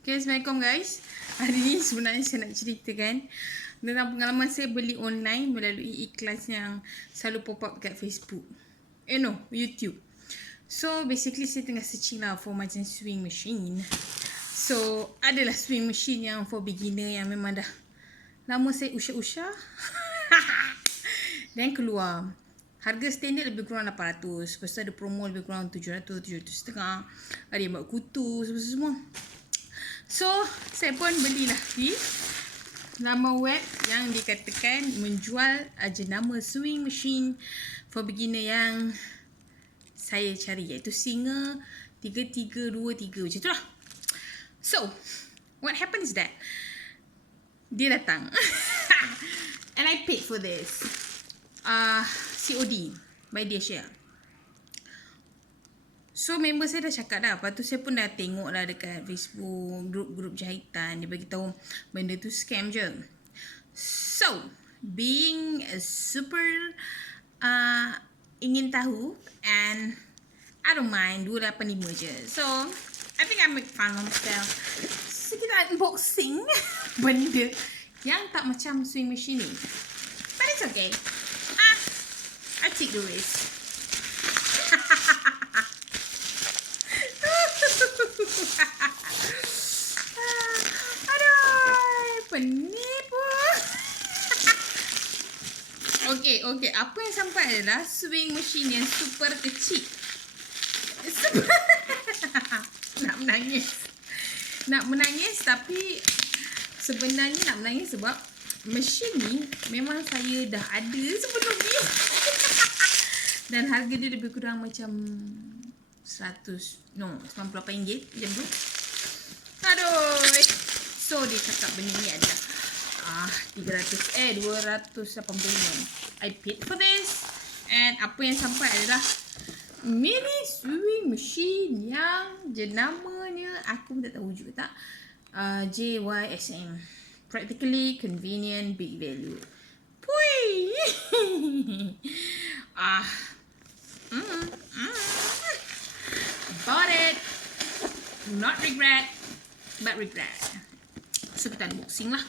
Okay, Assalamualaikum guys. Hari ni sebenarnya saya nak ceritakan tentang pengalaman saya beli online melalui iklan yang selalu pop up kat Facebook. YouTube. So basically saya tengah searching lah for macam sewing machine. So adalah sewing machine yang for beginner yang memang dah lama saya usah-usah. Dan keluar. Harga standard lebih kurang 800. Lepas tu ada promo lebih kurang 700, 700.5. Ada yang buat kutu semua. So, saya pun belilah di nama web yang dikatakan menjual jenama sewing machine for beginner yang saya cari, iaitu Singa 3323 macam tu lah. So, what happened is that dia datang and I paid for this COD by DHL. So member saya dah cakap dah. Lepas tu saya pun dah tengok lah dekat Facebook, grup-grup jahitan. Dia bagi tahu benda tu scam je. So being a super ingin tahu, and I don't mind 285 je. So I think I make fun of myself. So kita unboxing benda yang tak macam sewing machine ni. But it's okay. I take the risk. Aduh, penipu. Okay. Apa yang sampai adalah sewing machine yang super kecil. Nak menangis tapi sebenarnya nak menangis sebab mesin ni memang saya dah ada sebelum ni. Dan harga dia lebih kurang macam RM98 macam tu. Aduh. So dia cakap benda ni adalah 285. I paid for this. And apa yang sampai adalah mini sewing machine yang jenamanya aku pun tak tahu juga tak. JYSM. Practically convenient, big value. Pui. Bought it. Not regret, but regret. So kita unboxing lah.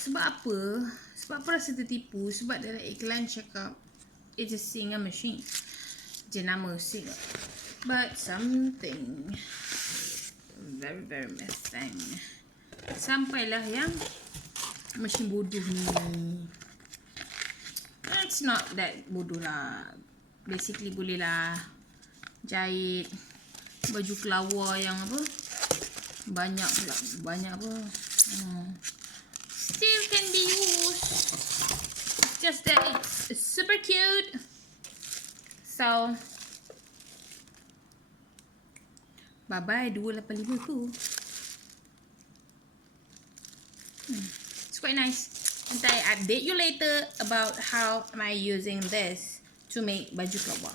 Sebab apa? Sebab apa rasa tertipu? Sebab dalam iklan cakap it's a Singa machine. Jenama Singa. But something very, very missing. Sampailah yang mesin bodoh ni. It's not that bodoh lah. Basically boleh lah jahit baju kelawar yang apa, banyak apa, still can be used. Just that it's super cute. So bye bye 285 tu. It's quite nice. And I update you later about how am I using this to make baju kelawar.